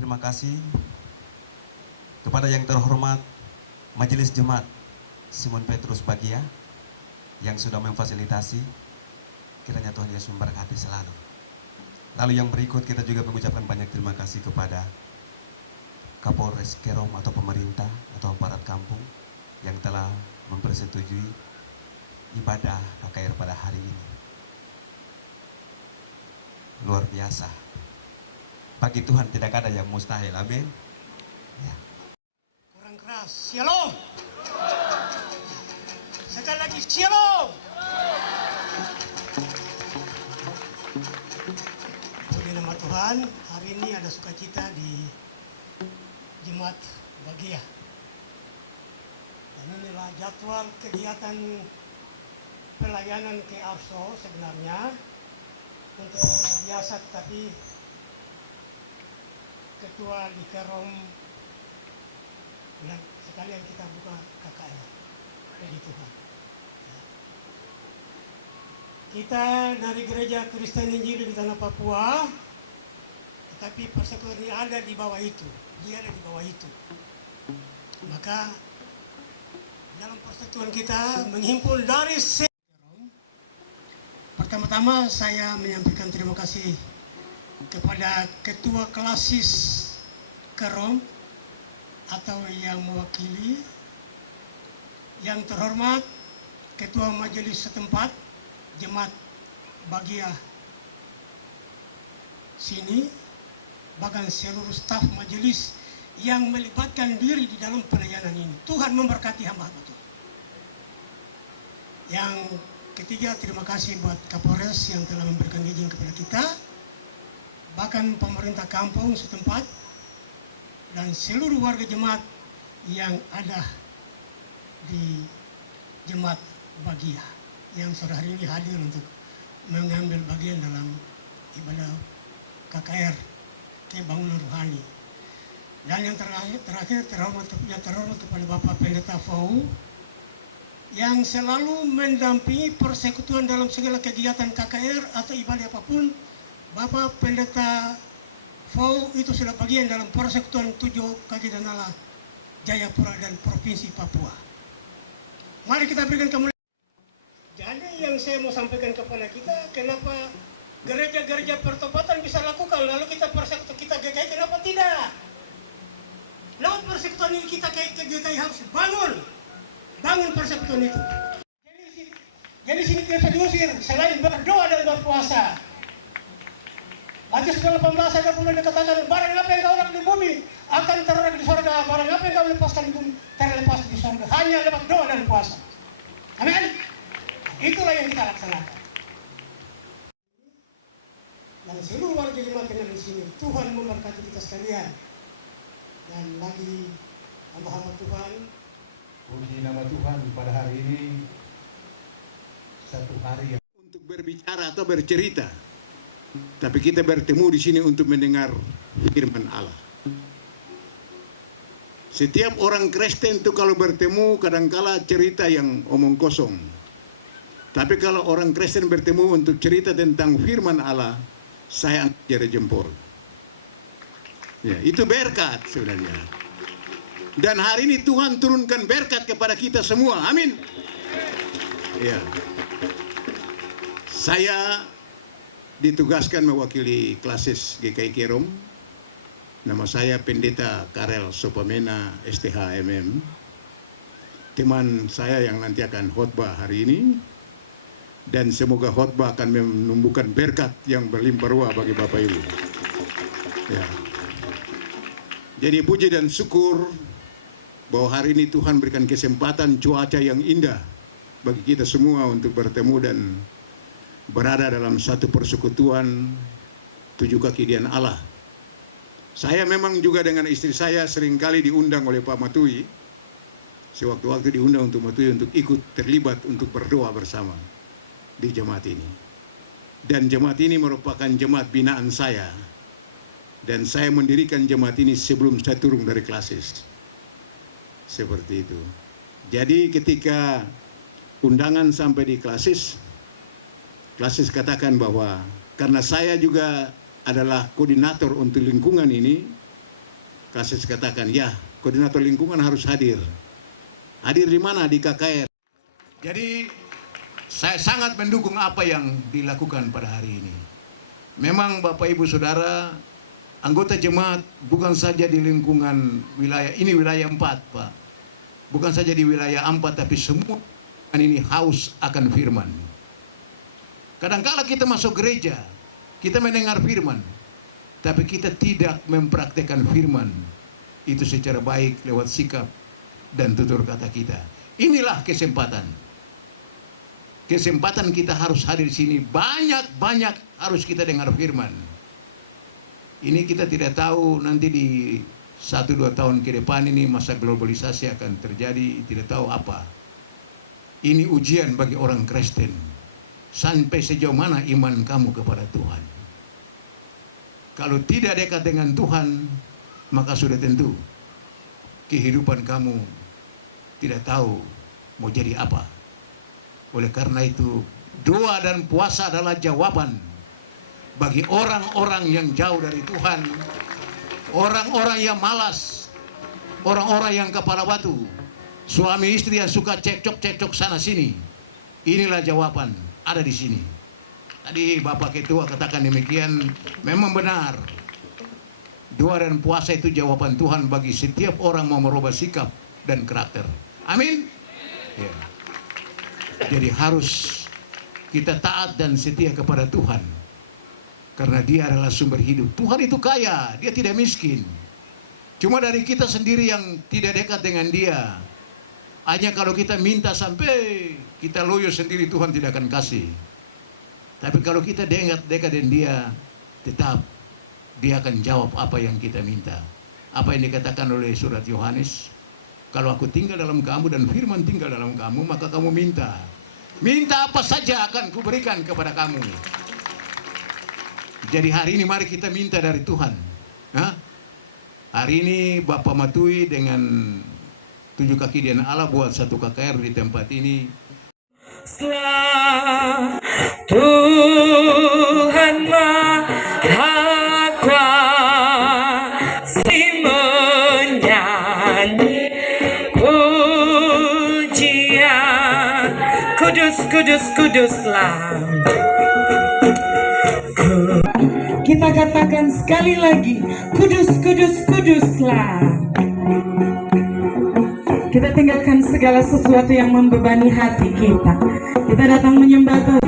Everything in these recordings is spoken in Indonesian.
terima kasih kepada yang terhormat Majelis Jemaat Simon Petrus Bagia yang sudah memfasilitasi. Kiranya Tuhan Yesus memberkati selalu. Lalu yang berikut kita juga mengucapkan banyak terima kasih kepada Kapolres Kerom atau pemerintah atau aparat kampung yang telah mempersetujui ibadah KKR pada hari ini. Luar biasa. Bagi Tuhan tidak ada yang mustahil. Amin. Ya. Kurang keras. Shalom. Sekali lagi shalom. Puji nama Tuhan, hari ini ada sukacita di Jemaat Bagia. Dan inilah jadwal kegiatan pelayanan ke Arso sebenarnya untuk biasa, tetapi ketua di Kerom bilang sekalian kita buka KKR. Puji Tuhan. Kita dari Gereja Kristen Injil di Tanah Papua, tetapi persekutuan ini ada di bawah itu. Dia ada di bawah itu. Maka dalam persekutuan kita menghimpun dari pertama-tama saya menyampaikan terima kasih kepada Ketua Klasis Kerom atau yang mewakili, yang terhormat Ketua Majelis setempat Jemaat Bagia sini, bahkan seluruh staf majelis yang melibatkan diri di dalam pelayanan ini. Tuhan memberkati hamba-hamba Tuhan. Yang ketiga, terima kasih buat Kapolres yang telah memberikan izin kepada kita, bahkan pemerintah kampung setempat, dan seluruh warga jemaat yang ada di Jemaat Bagia yang sore hari ini hadir untuk mengambil bagian dalam ibadah KKR, kebangunan rohani. Dan yang terakhir terhormat kepada Bapak Pendeta Fau yang selalu mendampingi persekutuan dalam segala kegiatan KKR atau ibadah apapun. Bapak Pendeta Fau itu sudah bagian dalam persekutuan 7 Kaki dan Allah Jayapura dan Provinsi Papua. Mari kita berikan kemuliaan. Jadi yang saya mau sampaikan kepada kita, kenapa gereja-gereja pertobatan bisa lakukan, lalu kita persekutuan, kita GKI kenapa tidak? Lalu persekutuan ini kita GKI harus bangun persekutuan itu. Jadi sini kita diusir selain berdoa dan berpuasa. Matius 18 ayat 20 dikatakan, barang apa yang kau dapat di bumi akan terorek di surga, barang apa yang kau lepaskan di bumi terlepas di surga, hanya lewat doa dan puasa. Amin. Itulah yang kita laksanakan. Dan seluruh warga jemaat yang ada di sini, Tuhan memberkati kita sekalian. Dan lagi hamba-hamba Tuhan, puji nama Tuhan pada hari ini, satu hari yang untuk berbicara atau bercerita, tapi kita bertemu di sini untuk mendengar firman Allah. Setiap orang Kristen itu kalau bertemu kadangkala cerita yang omong kosong. Tapi kalau orang Kristen bertemu untuk cerita tentang firman Allah, saya angkat jari jempol. Ya, itu berkat sebenarnya. Dan hari ini Tuhan turunkan berkat kepada kita semua. Amin. Ya. Saya ditugaskan mewakili Klasis GKI Kerom. Nama saya Pendeta Karel Sopamena STHMM. Teman saya yang nanti akan khotbah hari ini. Dan semoga khotbah akan menumbuhkan berkat yang berlimpah ruah bagi Bapak Ibu. Ya. Jadi puji dan syukur bahwa hari ini Tuhan berikan kesempatan cuaca yang indah bagi kita semua untuk bertemu dan berada dalam satu persekutuan 7 Kaki dan Allah. Saya memang juga dengan istri saya seringkali diundang oleh Pak Matui. Sewaktu-waktu diundang untuk Matui untuk ikut terlibat untuk berdoa bersama di jemaat ini. Dan jemaat ini merupakan jemaat binaan saya. Dan saya mendirikan jemaat ini sebelum saya turun dari Klasis. Seperti itu. Jadi ketika undangan sampai di Klasis katakan bahwa karena saya juga adalah koordinator untuk lingkungan ini, Klasis katakan, ya koordinator lingkungan harus hadir. Hadir di mana? Di KKR. Jadi saya sangat mendukung apa yang dilakukan pada hari ini. Memang Bapak Ibu Saudara, anggota jemaat bukan saja di lingkungan wilayah, ini wilayah 4 Pak. Bukan saja di wilayah 4, tapi semua ini haus akan firman. Kadang-kala kita masuk gereja, kita mendengar firman, tapi kita tidak mempraktekkan firman itu secara baik lewat sikap dan tutur kata kita. Inilah kesempatan. Kesempatan kita harus hadir di sini. Banyak harus kita dengar firman. Ini kita tidak tahu nanti di 1-2 tahun ke depan ini masa globalisasi akan terjadi, tidak tahu apa. Ini ujian bagi orang Kristen. Sampai sejauh mana iman kamu kepada Tuhan. Kalau tidak dekat dengan Tuhan, maka sudah tentu kehidupan kamu tidak tahu mau jadi apa. Oleh karena itu, doa dan puasa adalah jawaban bagi orang-orang yang jauh dari Tuhan, orang-orang yang malas, orang-orang yang kepala batu, suami istri yang suka cekcok sana sini. Inilah jawaban ada di sini. Tadi Bapak Ketua katakan demikian, memang benar. Doa dan puasa itu jawaban Tuhan bagi setiap orang mau merubah sikap dan karakter. Amin. Ya. Jadi harus kita taat dan setia kepada Tuhan. Karena Dia adalah sumber hidup. Tuhan itu kaya, Dia tidak miskin. Cuma dari kita sendiri yang tidak dekat dengan Dia. Hanya kalau kita minta sampai kita loyo sendiri, Tuhan tidak akan kasih. Tapi kalau kita dekat dengan Dia, tetap Dia akan jawab apa yang kita minta. Apa yang dikatakan oleh surat Yohanes, kalau aku tinggal dalam kamu dan firman tinggal dalam kamu, maka kamu minta. Minta apa saja akan kuberikan kepada kamu. Jadi hari ini mari kita minta dari Tuhan. Hah? Hari ini Bapak Matui dengan 7 kaki dan Allah buat satu KKR di tempat ini. Tuhan Maha Kuasa menyanyi pujian, kudus, kudus, kuduslah. Kita katakan sekali lagi, kudus, kudus, kuduslah. Kita tinggalkan segala sesuatu yang membebani hati kita. Kita datang menyembah Tuhan.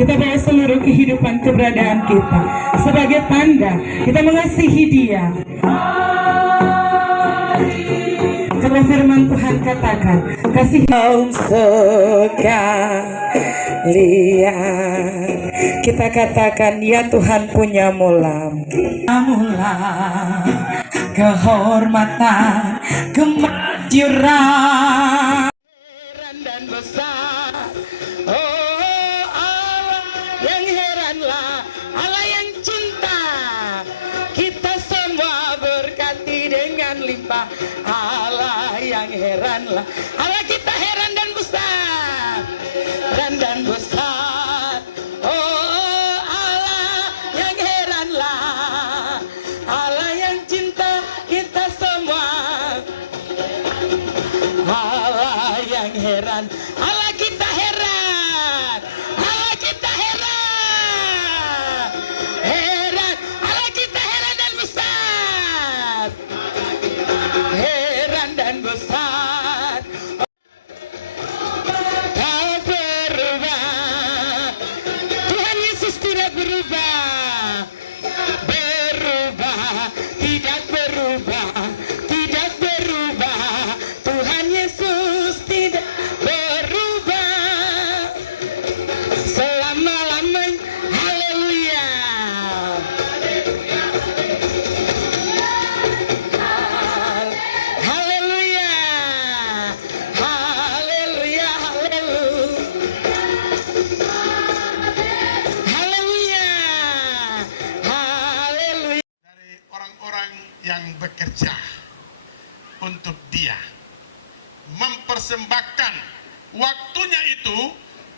Kita bawa seluruh kehidupan keberadaan kita sebagai tanda kita mengasihi Dia. Karena firman Tuhan katakan, kasih sekalian. Kita katakan, ya Tuhan punya mula kehormatan, kemajuran dan besar. Oh Allah yang heranlah, Allah yang cinta, kita semua berkati dengan limpah. Allah yang heranlah, Allah kita heran dan besar, dan besar. Oh Allah yang heranlah, Allah yang cinta kita semua. Allah yang heran, Allah kita heran, Allah kita heran, Allah kita heran dan besar, heran dan besar. Tak berubah, Tuhan Yesus tidak berubah, tidak berubah, tidak berubah. Tuhan Yesus tidak berubah selama-lamanya. Haleluya. Haleluya. Haleluya. Haleluya. Haleluya. Dari orang-orang yang bekerja untuk Dia, mempersembahkan waktunya itu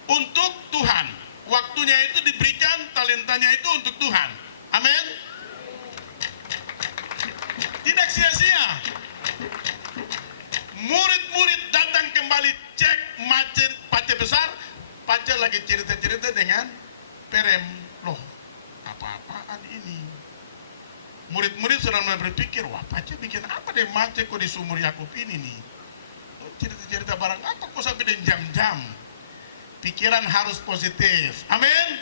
untuk Tuhan. Waktunya itu diberikan, talentanya itu untuk Tuhan. Amin. Tidak lagi cerita-cerita dengan Perem. Loh, apa-apaan ini? Murid-murid sudah mulai berpikir, wah Pace bikin apa deh Mace kok di sumur Yakub ini nih? Oh, cerita-cerita barang apa kok sampai dan jam-jam? Pikiran harus positif. Amin.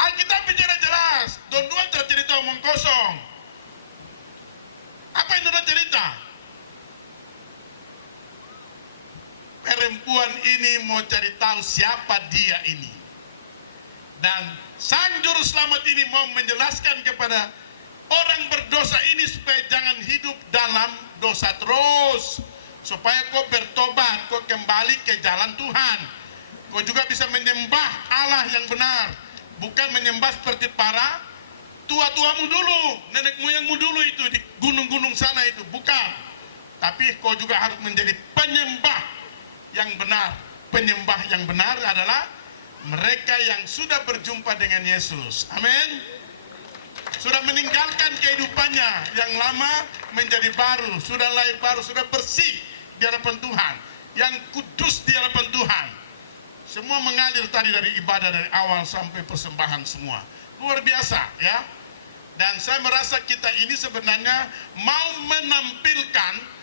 Alkitab bicara jelas. Don dua cerita omong kosong. Apa yang sudah cerita? Perempuan ini mau cari tahu siapa dia ini. Dan sang juru selamat ini mau menjelaskan kepada orang berdosa ini supaya jangan hidup dalam dosa terus. Supaya kau bertobat, kau kembali ke jalan Tuhan. Kau juga bisa menyembah Allah yang benar. Bukan menyembah seperti para tua-tuamu dulu, nenek moyangmu dulu itu di gunung-gunung sana itu. Bukan. Tapi kau juga harus menjadi penyembah yang benar. Penyembah yang benar adalah mereka yang sudah berjumpa dengan Yesus. Amin. Sudah meninggalkan kehidupannya yang lama menjadi baru. Sudah lahir baru, sudah bersih di hadapan Tuhan. Yang kudus di hadapan Tuhan. Semua mengalir tadi dari ibadah dari awal sampai persembahan semua. Luar biasa ya. Dan saya merasa kita ini sebenarnya mau menampilkan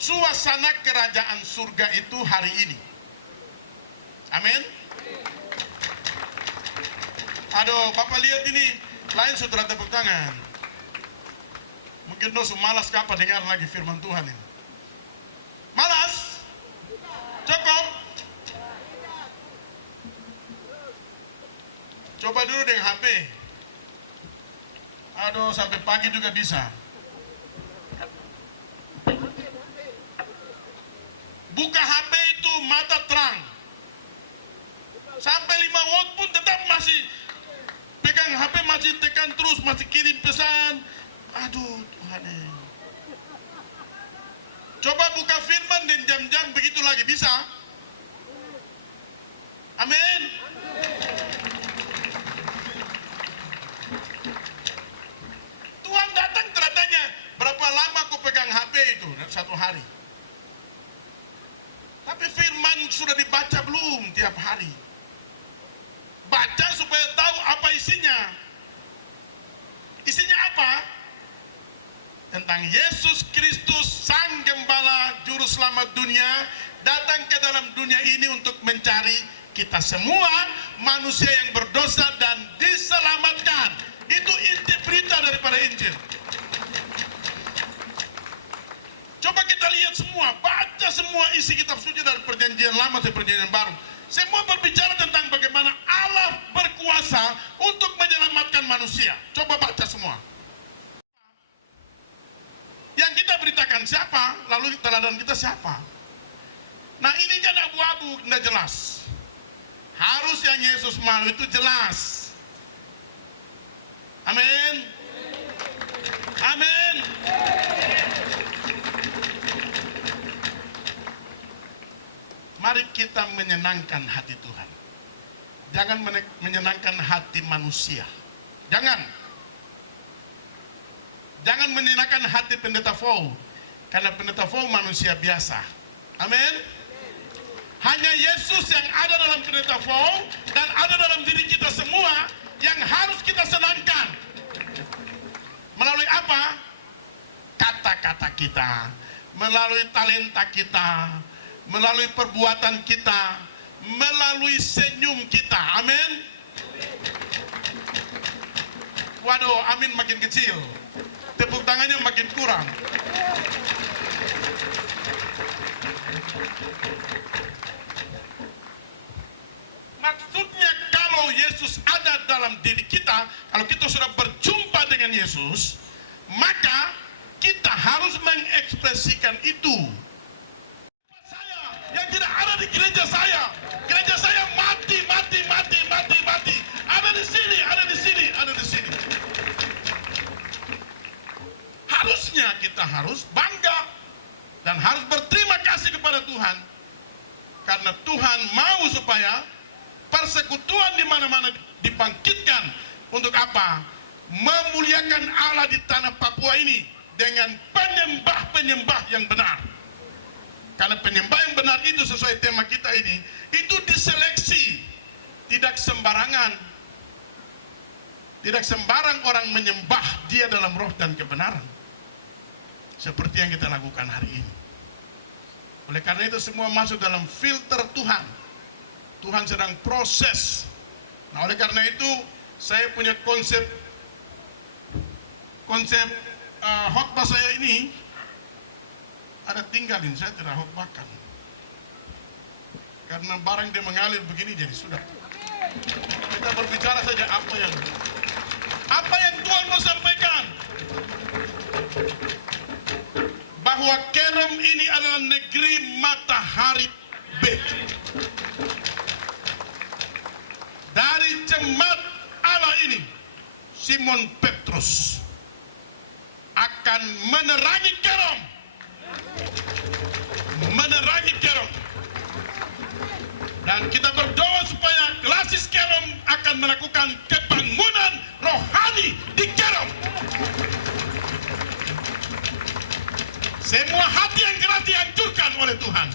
suasana kerajaan surga itu hari ini. Amin. Aduh, Bapak lihat ini, lain saudara tepuk tangan. Mungkin dosa malas apa dengar lagi firman Tuhan ini. Malas? Cukup? Coba dulu dengan HP. Aduh, sampai pagi juga bisa. Buka HP itu mata terang. Sampai 5 watt pun tetap masih pegang HP, masih tekan terus, masih kirim pesan. Aduh Tuhan. Coba buka firman dan jam-jam begitu lagi bisa? Amin. Tuhan datang tanya, berapa lama kau pegang HP itu? 1 hari. Tapi firman sudah dibaca belum tiap hari? Baca supaya tahu apa isinya. Isinya apa? Tentang Yesus Kristus, Sang Gembala, Juru Selamat dunia, datang ke dalam dunia ini untuk mencari kita semua manusia yang berdosa dan diselamatkan. Itu inti berita daripada Injil. Coba kita lihat semua, baca semua isi kitab suci dari perjanjian lama sampai perjanjian baru. Semua berbicara tentang bagaimana Allah berkuasa untuk menyelamatkan manusia. Coba baca semua. Yang kita beritakan siapa, lalu teladan kita siapa. Nah ini kan abu-abu, tidak jelas. Harus yang Yesus mau itu jelas. Amin. Amin. Mari kita menyenangkan hati Tuhan. Jangan menyenangkan hati manusia. Jangan menyenangkan hati pendeta Fou. Karena pendeta Fou manusia biasa. Amin. Hanya Yesus yang ada dalam pendeta Fou dan ada dalam diri kita semua yang harus kita senangkan. Melalui apa? Kata-kata kita, melalui talenta kita, melalui perbuatan kita, melalui senyum kita. Amin. Waduh, amin makin kecil. Tepuk tangannya makin kurang. Maksudnya kalau Yesus ada dalam diri kita, kalau kita sudah berjumpa dengan Yesus, maka kita harus mengekspresikan itu. Saya yang tidak ada di gereja saya mati. Ada di sini. Harusnya kita harus bangga dan harus berterima kasih kepada Tuhan karena Tuhan mau supaya persekutuan di mana-mana dibangkitkan untuk apa? Memuliakan Allah di tanah Papua ini dengan penyembah-penyembah yang benar. Karena penyembah yang benar itu sesuai tema kita ini, itu diseleksi, tidak sembarangan. Tidak sembarang orang menyembah dia dalam roh dan kebenaran. Seperti yang kita lakukan hari ini. Oleh karena itu semua masuk dalam filter Tuhan. Tuhan sedang proses. Nah, oleh karena itu saya punya konsep khotbah saya ini ada tinggalin, saya tidak khotbahkan. Karena barang dia mengalir begini jadi sudah. Kita berbicara saja apa yang Tuhan mau sampaikan. Bahwa Kerom ini adalah negeri matahari terbit. Dari jemaat Allah ini, Simon Petrus akan menerangi Kerom. Menerangi Kerom. Dan kita berdoa supaya klasis Kerom akan melakukan kebangunan rohani di Kerom. Semua hati yang keras dihancurkan oleh Tuhan.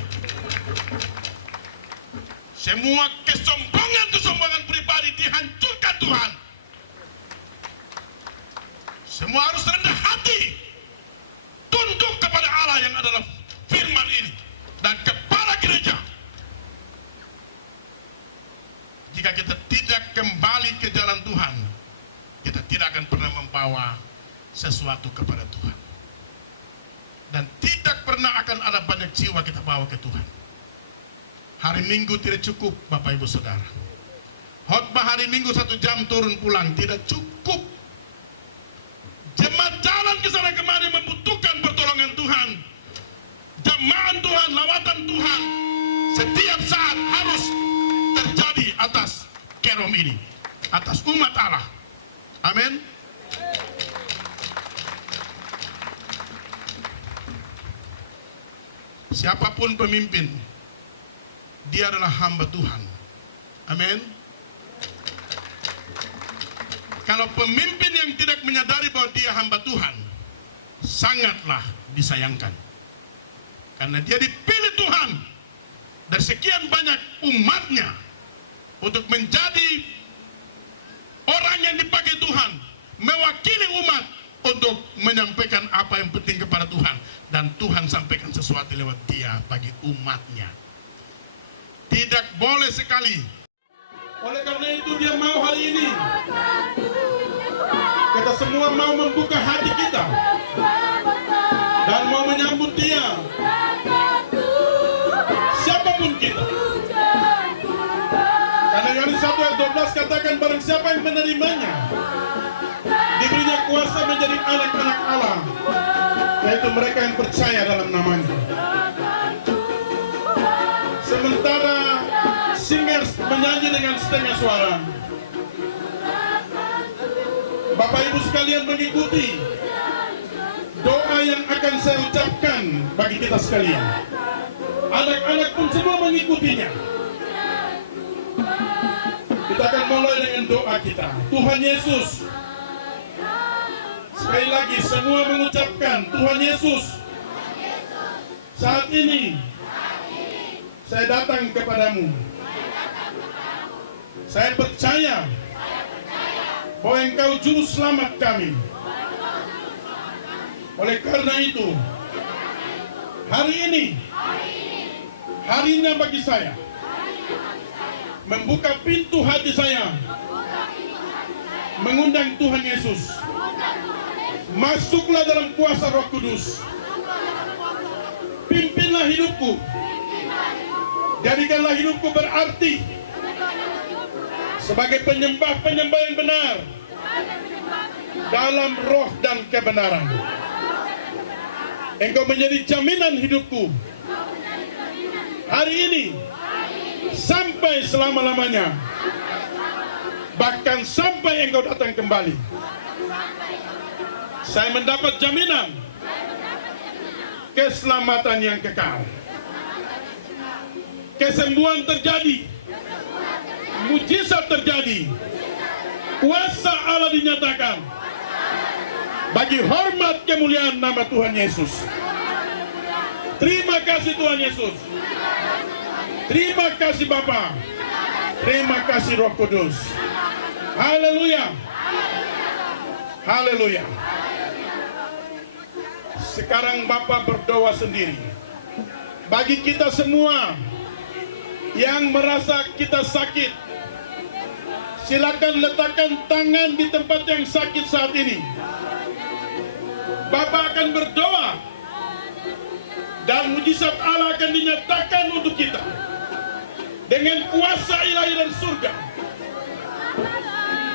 Semua kesombongan pribadi dihancurkan Tuhan. Semua harus rendah hati, tunduk kepada Allah yang adalah firman ini dan kepada gereja. Jika kita tidak kembali ke jalan Tuhan, kita tidak akan pernah membawa sesuatu kepada Tuhan. Dan tidak pernah akan ada banyak jiwa kita bawa ke Tuhan. Hari Minggu tidak cukup, Bapak Ibu Saudara. Khotbah hari Minggu 1 jam turun pulang tidak cukup. Jemaat jalan ke sana kemari membutuhkan pertolongan Tuhan. Jamahan Tuhan, lawatan Tuhan setiap saat harus terjadi atas Kerom ini, atas umat Allah. Amin. Siapapun pemimpin, dia adalah hamba Tuhan. Amin. Kalau pemimpin yang tidak menyadari bahwa dia hamba Tuhan, sangatlah disayangkan. Karena dia dipilih Tuhan dari sekian banyak umatnya untuk menjadi orang yang dipakai Tuhan, mewakili umat untuk menyampaikan apa yang penting kepada Tuhan. Dan Tuhan sampaikan sesuatu lewat dia bagi umatnya. Tidak boleh sekali. Oleh karena itu dia mau hari ini kita semua mau membuka hati kita dan mau menyambut dia, siapapun kita. Karena Yohanes 1 ayat 12 katakan barang siapa yang menerimanya diberinya kuasa menjadi anak-anak Allah, yaitu mereka yang percaya dalam namanya. Sementara singers menyanyi dengan setengah suara, Bapak Ibu sekalian mengikuti doa yang akan saya ucapkan bagi kita sekalian. Anak-anak pun semua mengikutinya. Kita akan mulai dengan doa kita. Tuhan Yesus, sekali lagi semua mengucapkan Tuhan Yesus, saat ini saya datang kepadamu. Saya percaya bahwa Engkau juru selamat kami. Oleh karena itu, hari ini harinya bagi saya membuka pintu hati saya, mengundang Tuhan Yesus. Masuklah dalam kuasa Roh Kudus. Pimpinlah hidupku. Jadikanlah hidupku berarti sebagai penyembah-penyembah yang benar dalam roh dan kebenaran. Engkau menjadi jaminan hidupku hari ini sampai selama-lamanya, bahkan sampai Engkau datang kembali. Saya mendapat jaminan keselamatan yang kekal. Kesembuhan terjadi, mujizat terjadi, kuasa Allah dinyatakan bagi hormat kemuliaan nama Tuhan Yesus. Terima kasih Tuhan Yesus. Terima kasih Bapa. Terima kasih Roh Kudus. Haleluya. Haleluya. Sekarang Bapa berdoa sendiri. Bagi kita semua yang merasa kita sakit, silakan letakkan tangan di tempat yang sakit saat ini. Bapa akan berdoa dan mujizat Allah akan dinyatakan untuk kita dengan kuasa ilahi dan surga.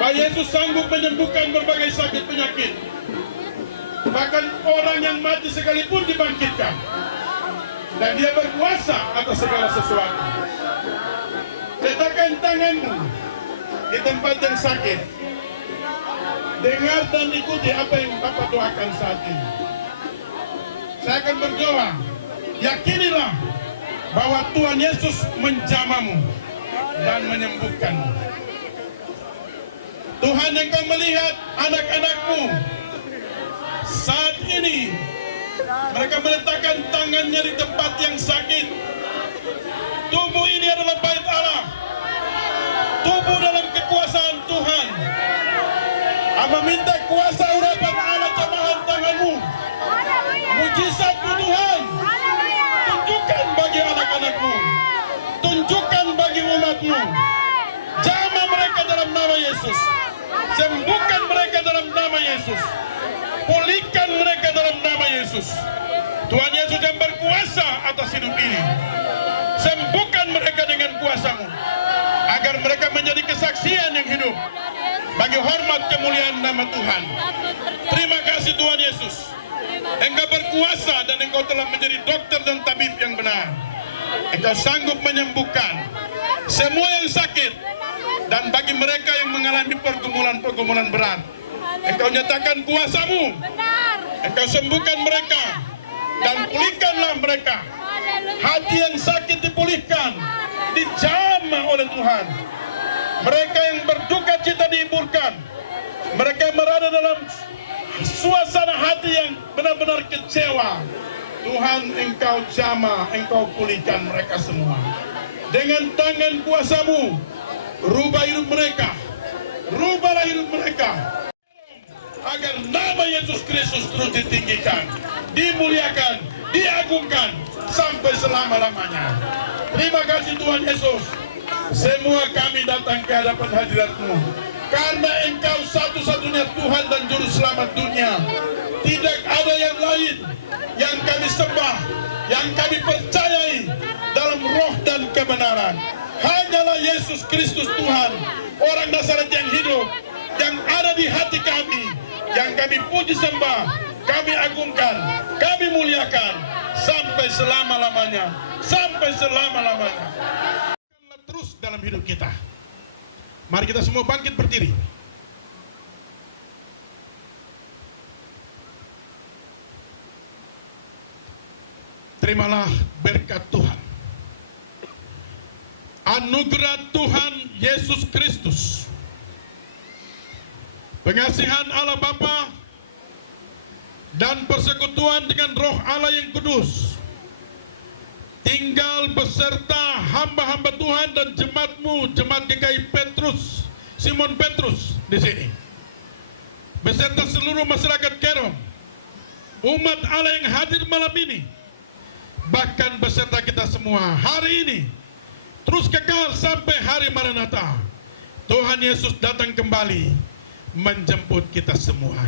Bahwa Yesus sanggup menyembuhkan berbagai sakit penyakit. Bahkan orang yang mati sekalipun dibangkitkan. Dan dia berkuasa atas segala sesuatu. Letakkan tanganmu di tempat yang sakit. Dengar dan ikuti apa yang Bapak doakan saat ini. Saya akan berdoa. Yakinilah bahwa Tuhan Yesus menjamamu dan menyembuhkanmu. Tuhan, Engkau melihat anak-anakmu saat ini. Mereka meletakkan tangannya di tempat yang sakit. Tubuh ini adalah bait Allah. Tubuh dalam kekuasaan Tuhan. Amba minta kuasa urapan Allah jamahan tanganmu. Mujizatmu Tuhan. Tunjukkan bagi anak-anakmu. Tunjukkan bagi umatmu. Jamah mereka dalam nama Yesus. Sembuhkan mereka dalam nama Yesus. Pulihkan mereka dalam nama Yesus. Tuhan Yesus yang berkuasa atas hidup ini. Sembuhkan mereka dengan kuasa-Mu. Agar mereka menjadi kesaksian yang hidup. Bagi hormat kemuliaan nama Tuhan. Terima kasih Tuhan Yesus. Engkau berkuasa dan Engkau telah menjadi dokter dan tabib yang benar. Engkau sanggup menyembuhkan semua yang sakit. Dan bagi mereka yang mengalami pergumulan-pergumulan berat, Engkau nyatakan kuasa-Mu. Engkau sembuhkan mereka dan pulihkanlah mereka. Hati yang sakit dipulihkan, dijamah oleh Tuhan. Mereka yang berduka cita dihiburkan. Mereka berada dalam suasana hati yang benar-benar kecewa. Tuhan, Engkau jamah, Engkau pulihkan mereka semua. Dengan tangan kuasa-Mu, rubah hidup mereka. Rubahlah hidup mereka. Agar nama Yesus Kristus terus ditinggikan, dimuliakan, diagungkan sampai selama-lamanya. Terima kasih Tuhan Yesus. Semua kami datang ke hadapan hadirat-Mu karena Engkau satu-satunya Tuhan dan Juru Selamat dunia. Tidak ada yang lain yang kami sembah, yang kami percayai dalam roh dan kebenaran. Hanyalah Yesus Kristus Tuhan, orang Nazaret yang hidup, yang ada di hati kami, yang kami puji sembah, kami agungkan, kami muliakan sampai selama-lamanya, sampai selama-lamanya. Terus dalam hidup kita. Mari kita semua bangkit berdiri. Terimalah berkat Tuhan. Anugerah Tuhan Yesus Kristus, pengasihan Allah Bapa, dan persekutuan dengan Roh Allah yang kudus tinggal beserta hamba-hamba Tuhan dan jemaat-Mu, jemaat GKI Petrus, Simon Petrus di sini, beserta seluruh masyarakat Kerom, umat Allah yang hadir malam ini, bahkan beserta kita semua hari ini, terus kekal sampai hari Maranatha. Tuhan Yesus datang kembali menjemput kita semua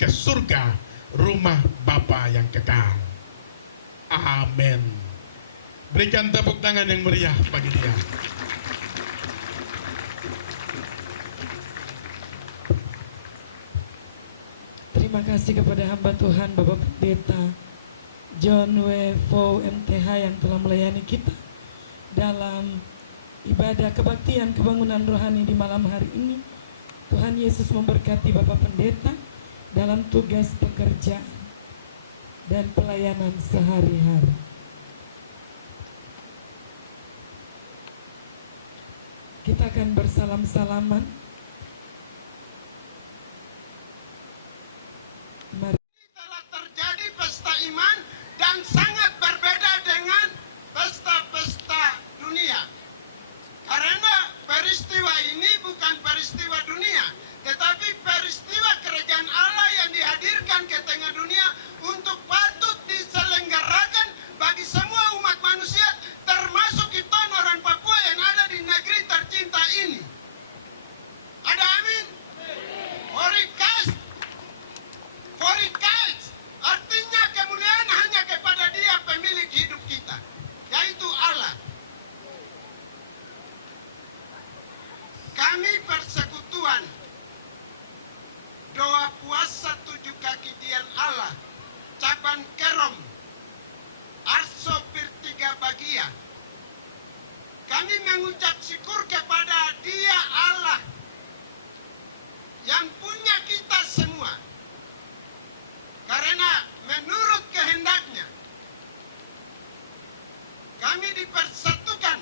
ke surga, rumah Bapa yang kekal. Amin. Berikan tepuk tangan yang meriah bagi Dia. Terima kasih kepada hamba Tuhan Bapak Pendeta John W. Fo MTH yang telah melayani kita dalam ibadah kebaktian kebangunan rohani di malam hari ini. Tuhan Yesus memberkati Bapak Pendeta dalam tugas pekerjaan dan pelayanan sehari-hari. Kita akan bersalam-salaman. Mari. Telah terjadi pesta iman dan sangat berbeda yang punya kita semua. Karena menurut kehendaknya kami dipersatukan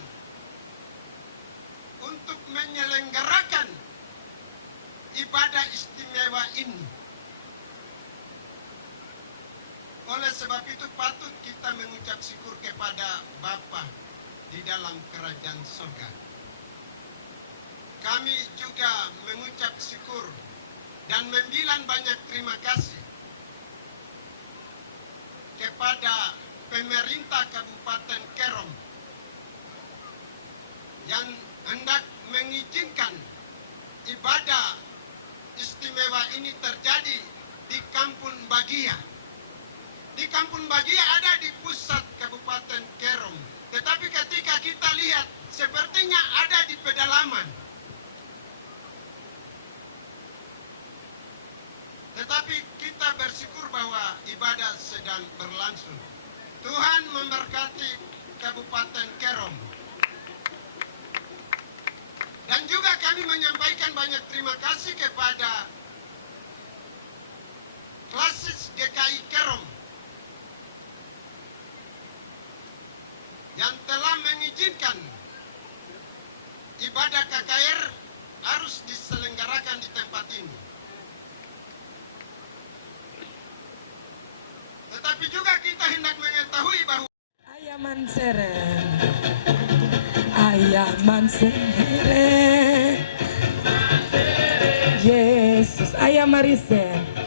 untuk menyelenggarakan ibadah istimewa ini. Oleh sebab itu patut kita mengucap syukur kepada Bapa di dalam kerajaan surga. Kami juga mengucap syukur dan membilang banyak terima kasih kepada pemerintah Kabupaten Kerom yang hendak mengizinkan ibadah istimewa ini terjadi di Kampung Bagia. Di Kampung Bagia ada di pusat Kabupaten Kerom, tetapi ketika kita lihat sepertinya ada di pedalaman. Tetapi kita bersyukur bahwa ibadah sedang berlangsung. Tuhan memberkati Kabupaten Kerom. Dan juga kami menyampaikan banyak terima kasih kepada Klasis GKI Kerom yang telah mengizinkan ibadah KKR harus diselenggarakan di tempat ini. Tetapi juga kita hendak mengetahui bahwa Ayaman seren, ayaman seren, Yesus, ayam marisen.